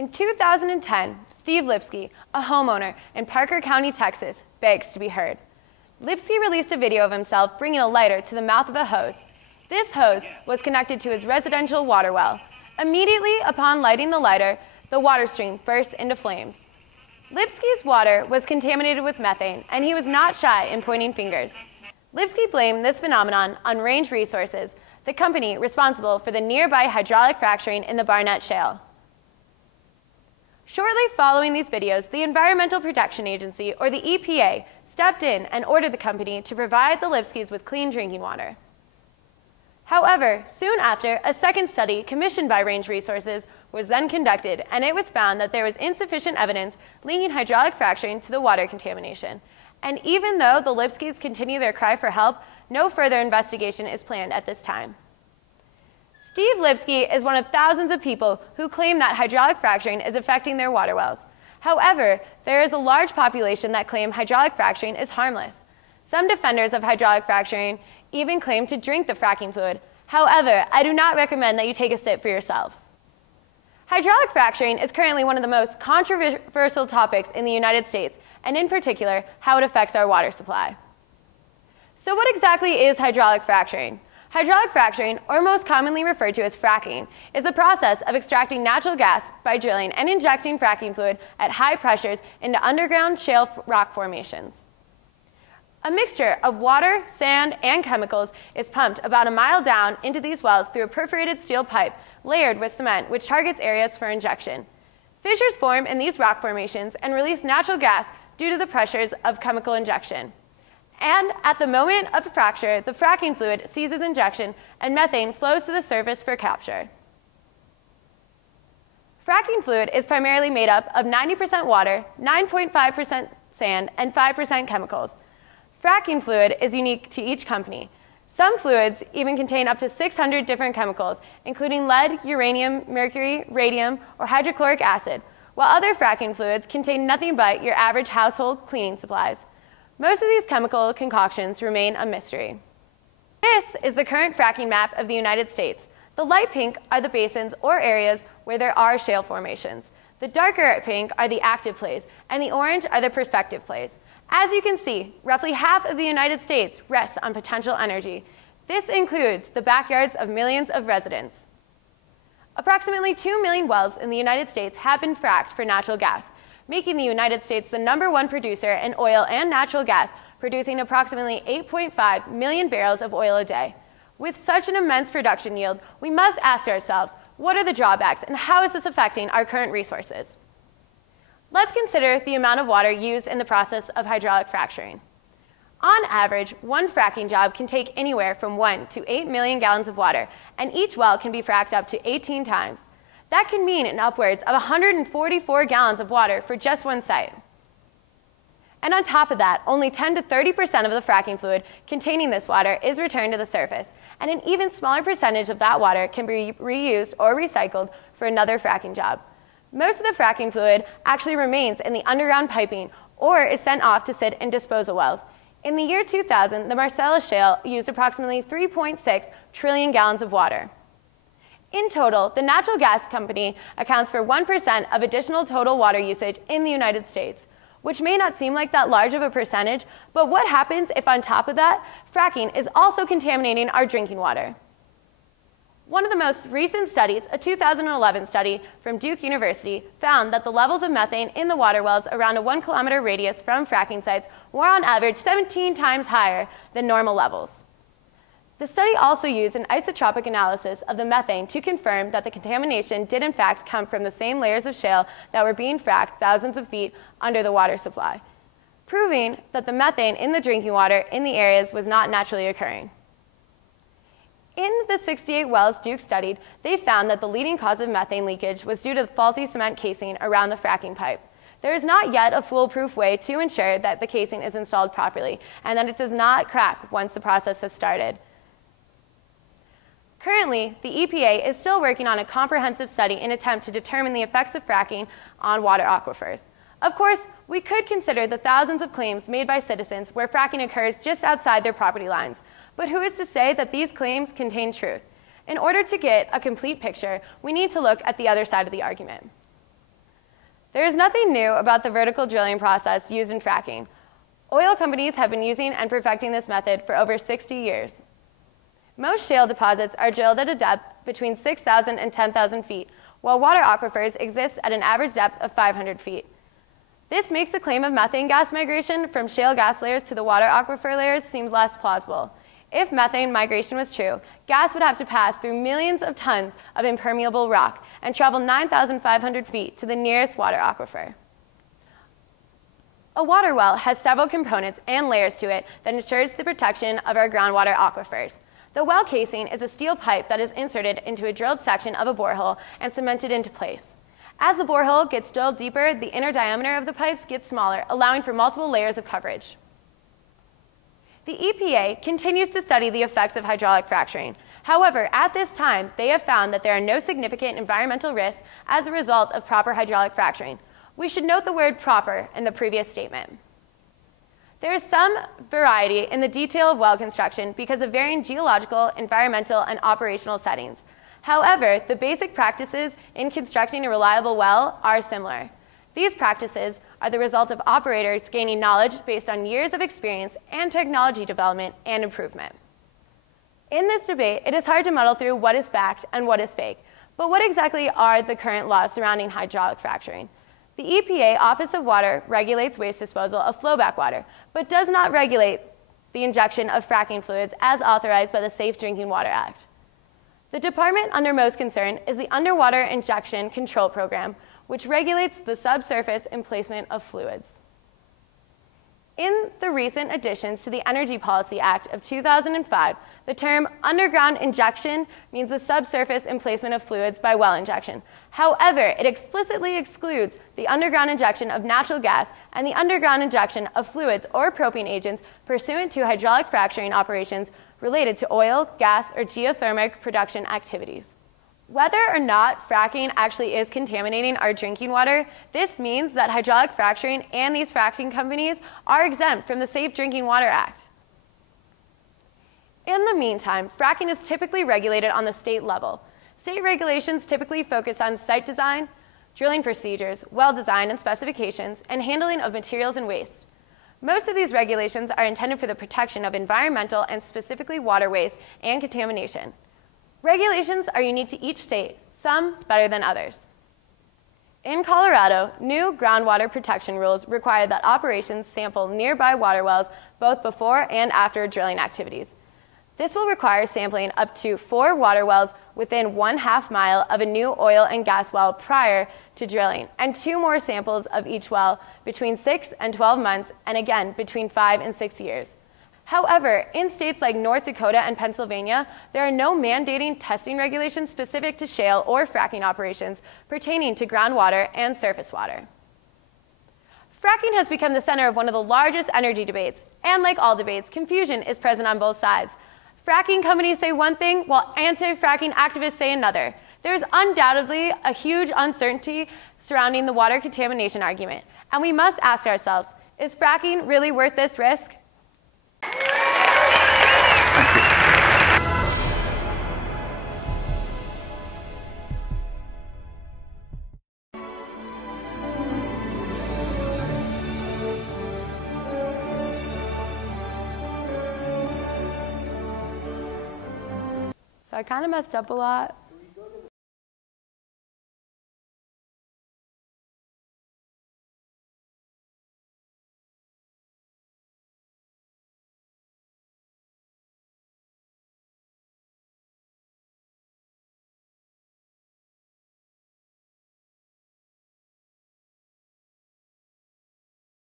In 2010, Steve Lipsky, a homeowner in Parker County, Texas, begs to be heard. Lipsky released a video of himself bringing a lighter to the mouth of a hose. This hose was connected to his residential water well. Immediately upon lighting the lighter, the water stream burst into flames. Lipsky's water was contaminated with methane, and he was not shy in pointing fingers. Lipsky blamed this phenomenon on Range Resources, the company responsible for the nearby hydraulic fracturing in the Barnett Shale. Shortly following these videos, the Environmental Protection Agency, or the EPA, stepped in and ordered the company to provide the Lipskys with clean drinking water. However, soon after, a second study commissioned by Range Resources was then conducted, and it was found that there was insufficient evidence linking hydraulic fracturing to the water contamination. And even though the Lipskys continue their cry for help, no further investigation is planned at this time. Steve Lipsky is one of thousands of people who claim that hydraulic fracturing is affecting their water wells. However, there is a large population that claim hydraulic fracturing is harmless. Some defenders of hydraulic fracturing even claim to drink the fracking fluid. However, I do not recommend that you take a sip for yourselves. Hydraulic fracturing is currently one of the most controversial topics in the United States, and in particular, how it affects our water supply. So what exactly is hydraulic fracturing? Hydraulic fracturing, or most commonly referred to as fracking, is the process of extracting natural gas by drilling and injecting fracking fluid at high pressures into underground shale rock formations. A mixture of water, sand, and chemicals is pumped about a mile down into these wells through a perforated steel pipe layered with cement, which targets areas for injection. Fissures form in these rock formations and release natural gas due to the pressures of chemical injection. And at the moment of the fracture, the fracking fluid ceases injection and methane flows to the surface for capture. Fracking fluid is primarily made up of 90% water, 9.5% sand, and 5% chemicals. Fracking fluid is unique to each company. Some fluids even contain up to 600 different chemicals, including lead, uranium, mercury, radium, or hydrochloric acid, while other fracking fluids contain nothing but your average household cleaning supplies. Most of these chemical concoctions remain a mystery. This is the current fracking map of the United States. The light pink are the basins or areas where there are shale formations. The darker pink are the active plays, and the orange are the prospective plays. As you can see, roughly half of the United States rests on potential energy. This includes the backyards of millions of residents. Approximately 2 million wells in the United States have been fracked for natural gas, making the United States the #1 producer in oil and natural gas, producing approximately 8.5 million barrels of oil a day. With such an immense production yield, we must ask ourselves, what are the drawbacks and how is this affecting our current resources? Let's consider the amount of water used in the process of hydraulic fracturing. On average, one fracking job can take anywhere from 1 to 8 million gallons of water, and each well can be fracked up to 18 times. That can mean an upwards of 144 gallons of water for just one site. And on top of that, only 10 to 30% of the fracking fluid containing this water is returned to the surface, and an even smaller percentage of that water can be reused or recycled for another fracking job. Most of the fracking fluid actually remains in the underground piping or is sent off to sit in disposal wells. In the year 2000, the Marcellus Shale used approximately 3.6 trillion gallons of water. In total, the natural gas company accounts for 1% of additional total water usage in the United States, which may not seem like that large of a percentage, but what happens if on top of that, fracking is also contaminating our drinking water? One of the most recent studies, a 2011 study from Duke University, found that the levels of methane in the water wells around a 1-kilometer radius from fracking sites were on average 17 times higher than normal levels. The study also used an isotopic analysis of the methane to confirm that the contamination did in fact come from the same layers of shale that were being fracked thousands of feet under the water supply, proving that the methane in the drinking water in the areas was not naturally occurring. In the 68 wells Duke studied, they found that the leading cause of methane leakage was due to the faulty cement casing around the fracking pipe. There is not yet a foolproof way to ensure that the casing is installed properly and that it does not crack once the process has started. Currently, the EPA is still working on a comprehensive study in an attempt to determine the effects of fracking on water aquifers. Of course, we could consider the thousands of claims made by citizens where fracking occurs just outside their property lines. But who is to say that these claims contain truth? In order to get a complete picture, we need to look at the other side of the argument. There is nothing new about the vertical drilling process used in fracking. Oil companies have been using and perfecting this method for over 60 years. Most shale deposits are drilled at a depth between 6,000 and 10,000 feet, while water aquifers exist at an average depth of 500 feet. This makes the claim of methane gas migration from shale gas layers to the water aquifer layers seem less plausible. If methane migration was true, gas would have to pass through millions of tons of impermeable rock and travel 9,500 feet to the nearest water aquifer. A water well has several components and layers to it that ensures the protection of our groundwater aquifers. The well casing is a steel pipe that is inserted into a drilled section of a borehole and cemented into place. As the borehole gets drilled deeper, the inner diameter of the pipes gets smaller, allowing for multiple layers of coverage. The EPA continues to study the effects of hydraulic fracturing. However, at this time, they have found that there are no significant environmental risks as a result of proper hydraulic fracturing. We should note the word proper in the previous statement. There is some variety in the detail of well construction because of varying geological, environmental, and operational settings. However, the basic practices in constructing a reliable well are similar. These practices are the result of operators gaining knowledge based on years of experience and technology development and improvement. In this debate, it is hard to muddle through what is fact and what is fake, but what exactly are the current laws surrounding hydraulic fracturing? The EPA Office of Water regulates waste disposal of flowback water, but does not regulate the injection of fracking fluids as authorized by the Safe Drinking Water Act. The department under most concern is the Underwater Injection Control Program, which regulates the subsurface emplacement of fluids. In the recent additions to the Energy Policy Act of 2005, the term underground injection means the subsurface emplacement of fluids by well injection. However, it explicitly excludes the underground injection of natural gas and the underground injection of fluids or propane agents pursuant to hydraulic fracturing operations related to oil, gas, or geothermal production activities. Whether or not fracking actually is contaminating our drinking water, this means that hydraulic fracturing and these fracking companies are exempt from the Safe Drinking Water Act. In the meantime, fracking is typically regulated on the state level. State regulations typically focus on site design, drilling procedures, well design and specifications, and handling of materials and waste. Most of these regulations are intended for the protection of environmental and specifically water waste and contamination. Regulations are unique to each state, some better than others. In Colorado, new groundwater protection rules require that operations sample nearby water wells both before and after drilling activities. This will require sampling up to 4 water wells within 1/2 mile of a new oil and gas well prior to drilling, and 2 more samples of each well between 6 and 12 months, and again between 5 and 6 years. However, in states like North Dakota and Pennsylvania, there are no mandating testing regulations specific to shale or fracking operations pertaining to groundwater and surface water. Fracking has become the center of one of the largest energy debates, and like all debates, confusion is present on both sides. Fracking companies say one thing, while anti-fracking activists say another. There's undoubtedly a huge uncertainty surrounding the water contamination argument, and we must ask ourselves, is fracking really worth this risk? So I kind of messed up a lot.